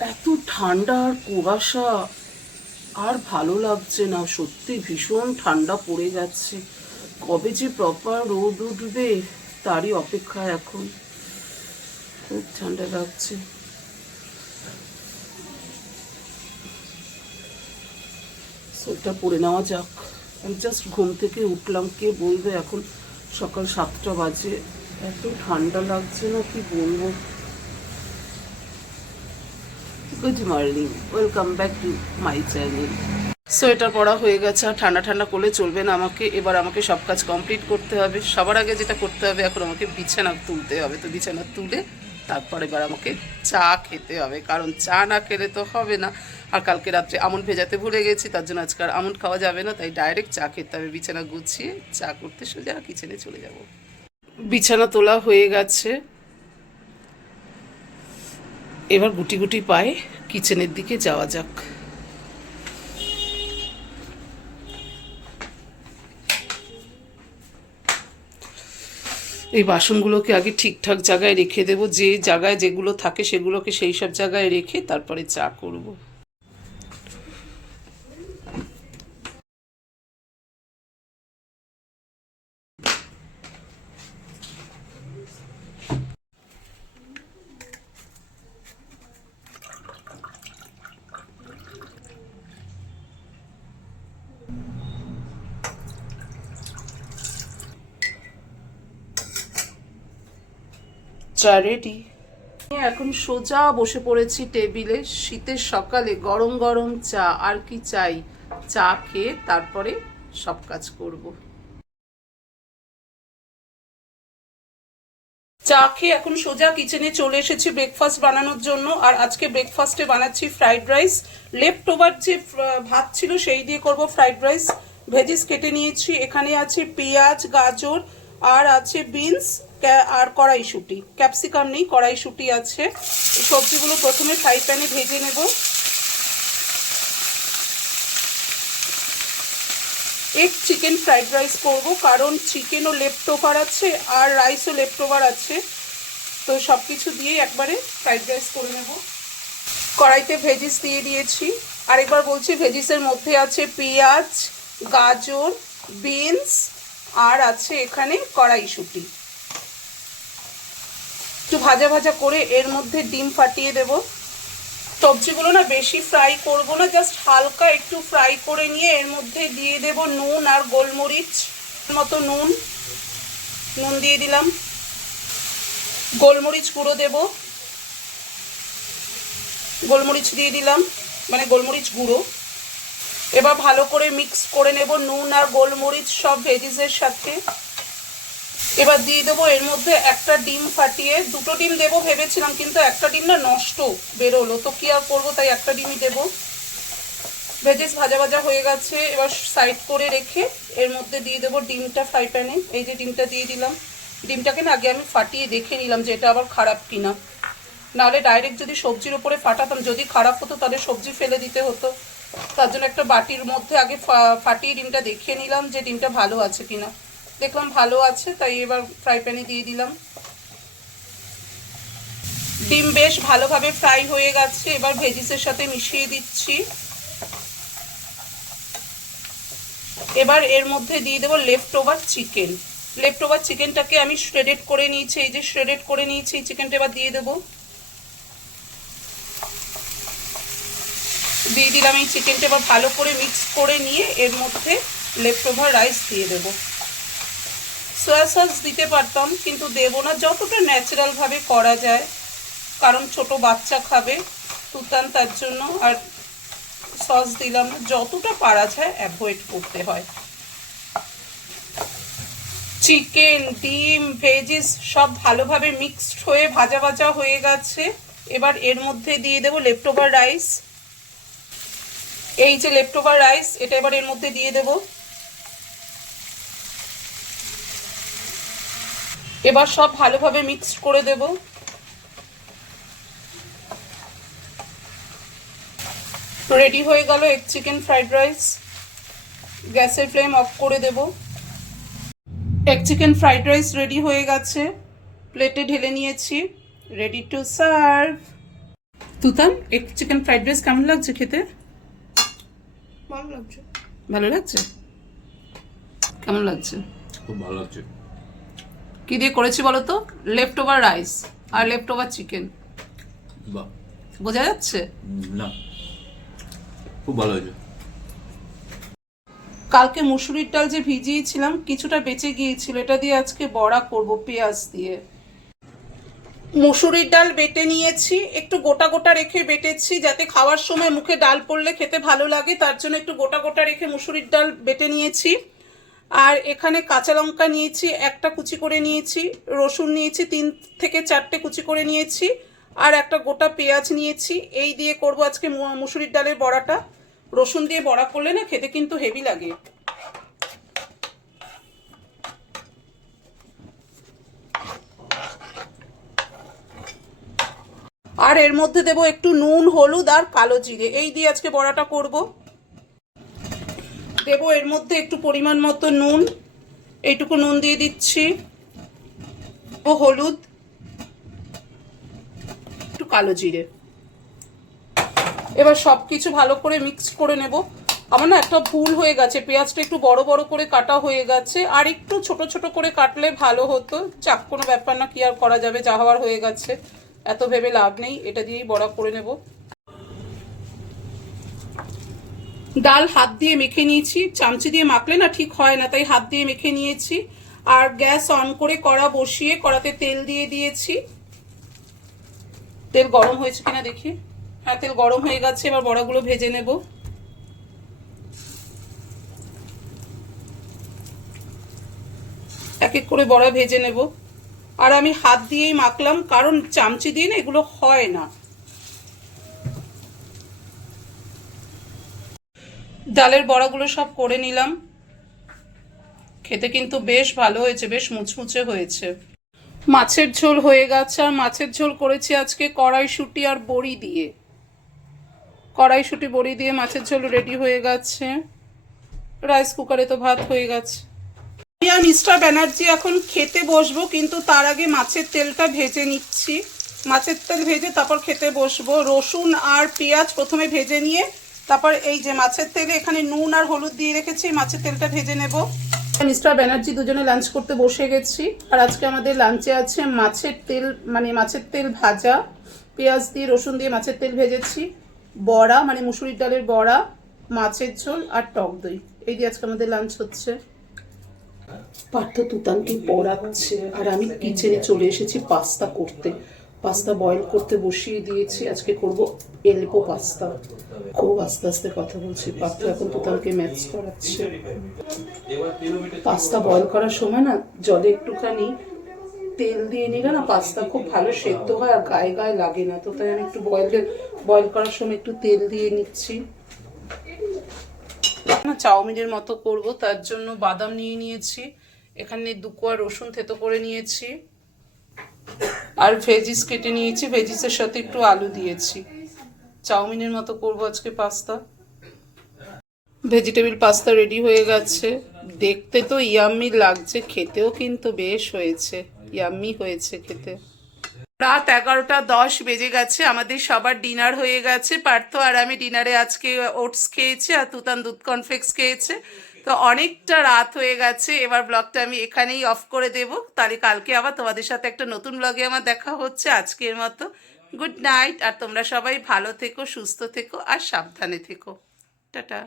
এত ঠান্ডা আর কুয়াশা, আর ভালো লাগছে না। সত্যি ভীষণ ঠান্ডা পড়ে যাচ্ছে। কবে যে প্রপার রোদ উঠবে তারই অপেক্ষা এখন। খুব ঠান্ডা লাগছে। সোয়েটার পরে নেওয়া যাক। আমি জাস্ট ঘুম থেকে উঠলাম, কে বলবে এখন সকাল 7টা বাজে। এত ঠান্ডা লাগছে না কি বলবো। Good morning, welcome back to my channel. Sweater পরা হয়ে গেছে, আর ঠান্ডা ঠান্ডা করলে চলবে না আমাকে। এবার আমাকে সব কাজ কমপ্লিট করতে হবে। সবার আগে যেটা করতে হবে, এখন আমাকে বিছানা তুলতে হবে। তো বিছানা তুলে তারপর এবার আমাকে চা খেতে হবে, কারণ চা না খেলে তো হবে না। আর কালকে রাত্রে আমন্ড ভেজাতে ভুলে গেছি, তার জন্য আজকে আর আমন্ড খাওয়া যাবে না, তাই ডাইরেক্ট চা খেতে হবে। বিছানা গুছিয়ে চা করতে সোজা কিচেনে চলে যাব। বিছানা তোলা হয়ে গেছে, এবার গুটি গুটি পায়ে কিচেনের দিকে যাওয়া যাক। এই বাসনগুলোকে আগে ঠিকঠাক জায়গায় রেখে দেবো। যে জায়গায় যেগুলো থাকে সেগুলোকে সেই সব জায়গায় রেখে তারপরে চা করব। চা রেডি। এখন সোজা বসে পড়েছি টেবিলে। শীতের সকালে গরম গরম চা, আর কি চাই। চা খেয়ে তারপরে সব কাজ করব। চা খেয়ে এখন সোজা কিচেনে চলে এসেছি ব্রেকফাস্ট বানানোর জন্য। আর আজকে ব্রেকফাস্টে বানাচ্ছি ফ্রাইড রাইস। লেফট ওভার যে ভাত ছিল সেই দিয়ে করব ফ্রাইড রাইস। ভেজিস কেটে নিয়েছি, এখানে আছে পেঁয়াজ, গাজর, আর আছে বিনস, আর কড়াইশুঁটি। ক্যাপসিকাম নেই, কড়াইশুঁটি আছে। সবজিগুলো প্রথমে ফ্রাই প্যানে ভেজে নেব। এক চিকেন ফ্রাইড রাইস করব, কারণ চিকেনও লেফট ওভার আছে আর রাইসও লেফট ওভার আছে। তো সব কিছু দিয়ে একবারে ফ্রাইড রাইস করে নেব। কড়াইতে ভেজিস দিয়ে দিয়েছি। আরেকবার বলছি, ভেজিসের মধ্যে আছে পেঁয়াজ, গাজর, বিনস, আর আছে এখানে কড়াইশুঁটি। একটু ভাজা ভাজা করে এর মধ্যে ডিম ফাটিয়ে দেব। সবজিগুলো না বেশি ফ্রাই করব না, জাস্ট হালকা একটু ফ্রাই করে নিয়ে এর মধ্যে দিয়ে দেব নুন আর গোলমরিচ মতো। নুন দিয়ে দিলাম। গোলমরিচ গুঁড়ো দেব, গোলমরিচ দিয়ে দিলাম, মানে গোলমরিচ গুঁড়ো। এবার ভালো করে মিক্স করে নেব নুন আর গোলমরিচ সব ভেজিসের সাথে। এবার দিয়ে দেবো এর মধ্যে একটা ডিম ফাটিয়ে। দুটো ডিম দেবো ভেবেছিলাম, কিন্তু একটা ডিম না নষ্ট বেরোলো, তো কি আর করবো, তাই একটা ডিমই দেবো। ভেজিস ভাজা ভাজা হয়ে গেছে, এবার সাইড করে রেখে এর মধ্যে দিয়ে দেবো ডিমটা ফ্রাই প্যানে। এই যে ডিমটা দিয়ে দিলাম। ডিমটাকে না আগে আমি ফাটিয়ে দেখে নিলাম যে এটা আবার খারাপ কিনা। নাহলে ডাইরেক্ট যদি সবজির ওপরে ফাটাতাম, যদি খারাপ হতো তাহলে সবজি ফেলে দিতে হতো। তার জন্য একটা বাটির মধ্যে আগে ফাটিয়ে ডিমটা দেখিয়ে নিলাম যে ডিমটা ভালো আছে কিনা। দেখলাম ভালো আছে, তাই এবার ফ্রাই প্যানে দিয়ে দিলাম। ডিম বেশ ভালোভাবে ফ্রাই হয়ে গেছে, এবার ভেজিসের সাথে মিশিয়ে দিচ্ছি। এবার এর মধ্যে দিয়ে দেবো left over chicken. Left over চিকেনটাকে আমি শ্রেডেড করে নিয়েছি, এই যে শ্রেডেড করে নিয়েছি চিকেনটা। এবার দিয়ে দেবো, দিয়ে দিলাম এই চিকেনটা। এবার ভালো করে মিক্স করে নিয়ে এর মধ্যে লেফট ওভার রাইস দিয়ে দেবো। সয়া সস দিতে পারতাম, কিন্তু দেবো না, যতটা ন্যাচারালভাবে করা যায়, কারণ ছোট বাচ্চা খাবে তুতান, তার জন্য আর সস দিলাম না। যতটা পারা যায় অ্যাভয়েড করতে হয়। চিকেন, ডিম, ভেজিস সব ভালোভাবে মিক্সড হয়ে ভাজা ভাজা হয়ে গেছে। এবার এর মধ্যে দিয়ে দেবো লেফট ওভার রাইস। এই যে লেফট ওভার রাইস, এটা এবার এর মধ্যে দিয়ে দেবো। এবার সব ভালোভাবে মিক্সড করে দেব। রেডি হয়ে গেল এগ চিকেন ফ্রাইড রাইস। গ্যাসের ফ্লেম অফ করে দেব। Egg chicken fried rice ready হয়ে গেছে, প্লেটে ঢেলে নিয়েছি, রেডি টু সার্ভ। তুতান এগ চিকেন ফ্রাইড রাইস কেমন লাগছে খেতে? ভালো লাগছে। ভালো লাগছে? কেমন লাগছে? খুব ভালো লাগছে। কি দিয়ে করেছি বলো তো? লেফট ওভার রাইস আর লেফট ওভার চিকেন। বাহ, বোঝা যাচ্ছে? না, খুব ভালো হয়েছে। কালকে মুসুরির ডাল যে ভিজিয়েছিলাম কিছুটা বেঁচে গিয়েছিল, এটা দিয়ে আজকে বড়া করব পেঁয়াজ দিয়ে। মুসুরির ডাল বেটে নিয়েছি, একটু গোটা গোটা রেখে বেটেছি যাতে খাওয়ার সময় মুখে ডাল পড়লে খেতে ভালো লাগে, তার জন্য একটু গোটা গোটা রেখে মুসুরির ডাল বেটে নিয়েছি। আর এখানে কাঁচা লঙ্কা নিয়েছি একটা কুচি করে নিয়েছি, রসুন নিয়েছি 3 থেকে 4টে কুচি করে নিয়েছি, আর একটা গোটা পেঁয়াজ নিয়েছি। এই দিয়ে করব আজকে মুসুরির ডালের বড়াটা। রসুন দিয়ে বড়া করলে না খেতে কিন্তু হেভি লাগে। আর এর মধ্যে দেব একটু নুন, হলুদ আর কালো জিরে, এই দিয়ে আজকে বড়াটা করব। দেব এর মধ্যে একটু পরিমাণ মতো নুন, এইটুকু নুন দিয়ে দিচ্ছি, ও হলুদ, একটু কালো জিরে। এবার সব কিছু ভালো করে মিক্স করে নেব। আমার না একটা ভুল হয়ে গেছে, পেঁয়াজটা একটু বড় বড় করে কাটা হয়ে গেছে, আর একটু ছোট ছোট করে কাটলে ভালো হতো। যাক, কোনো ব্যাপার না, কি আর করা যাবে, যা হওয়ার হয়ে গেছে, এত ভেবে লাভ নেই। এটা দিয়েই বড়া করে নেব। ডাল হাত দিয়ে মেখে নিয়েছি, চামচি দিয়ে মাখলে না ঠিক হয় না, তাই হাত দিয়ে মেখে নিয়েছি। আর গ্যাস অন করে কড়া বসিয়ে কড়াতে তেল দিয়ে দিয়েছি। তেল গরম হয়েছে কিনা দেখি। হ্যাঁ, তেল গরম হয়ে গেছে, এবার বড়াগুলো ভেজে নেব। এক এক করে বড়া ভেজে নেব। আর আমি হাত দিয়েই মাখলাম, কারণ চামচি দিয়ে না এগুলো হয় না। ডালের বড়াগুলো সব করে নিলাম। খেতে কিন্তু বেশ ভালো হয়েছে, বেশ মুচমুচে হয়েছে। মাছের ঝোল হয়ে গেছে, আর মাছের ঝোল করেছি আজকে কড়াইশুঁটি আর বড়ি দিয়ে। কড়াইশুঁটি বড়ি দিয়ে মাছের ঝোল রেডি হয়ে গেছে। রাইস কুকারে তো ভাত হয়ে গেছে। আমি আর মিস্টার ব্যানার্জি এখন খেতে বসবো, কিন্তু তার আগে মাছের তেলটা ভেজে নিচ্ছি। মাছের তেল ভেজে তারপর খেতে বসবো। রসুন আর পেঁয়াজ প্রথমে ভেজে নিয়ে তারপর এই যে মাছের তেলে এখানে নুন আর হলুদ দিয়ে রেখেছি, মাছের তেলটা ভেজে নেব। মিস্টার ব্যানার্জি দুজনে লাঞ্চ করতে বসে গেছি। আর আজকে আমাদের লাঞ্চে আছে মাছের তেল, মানে মাছের তেল ভাজা, পেঁয়াজ দিয়ে রসুন দিয়ে মাছের তেল ভেজেছি, বড়া মানে মুসুরির ডালের বড়া, মাছের ঝোল আর টক দই। এই দিয়ে আজকে আমাদের লাঞ্চ হচ্ছে। পার্থ তুতানকে পড়াচ্ছে আর আমি কিচেনে চলে এসেছি পাস্তা করতে। পাস্তা বয়েল করতে বসিয়ে দিয়েছি। আজকে করব এলপো পাস্তা। খুব আস্তে আস্তে কথা বলছি, পার্থ এখন তুতানকে ম্যাথস করাচ্ছে। পাস্তা বয়েল করার সময় না জলে একটুখানি তেল দিয়ে নিলে না পাস্তা খুব ভালো সেদ্ধ হয় আর গায়ে গায়ে লাগে না, তো তাই আমি একটু বয়েল করার সময় একটু তেল দিয়ে নিচ্ছি। চাউমিনের মতো করব, তার জন্য বাদাম নিয়ে নিয়েছি, এখানে 2 কোয়া রসুন থেতো করে নিয়েছি, আর ভেজিস কেটে নিয়েছি, ভেজিসের সাথে একটু আলু দিয়েছি। চাউমিনের মতো করব আজকে পাস্তা। ভেজিটেবল পাস্তা রেডি হয়ে গেছে। দেখতে তো ইয়াম্মি লাগছে, খেতেও কিন্তু বেশ হয়েছে, ইয়াম্মি হয়েছে খেতে। রাত 11:10 বেজে গেছে, আমাদের সবার ডিনার হয়ে গেছে। পার্থ আর আমি ডিনারে আজকে ওটস খেয়েছি, আর তুতান দুধ কর্নফ্লেক্স খেয়েছে। তো অনেকটা রাত হয়ে গেছে, এবার ব্লগটা আমি এখানেই অফ করে দেব। তাহলে কালকে আবার তোমাদের সাথে একটা নতুন ব্লগে আমার দেখা হচ্ছে। আজকের মতো গুড নাইট, আর তোমরা সবাই ভালো থেকো, সুস্থ থেকো আর সাবধানে থেকো। টাটা।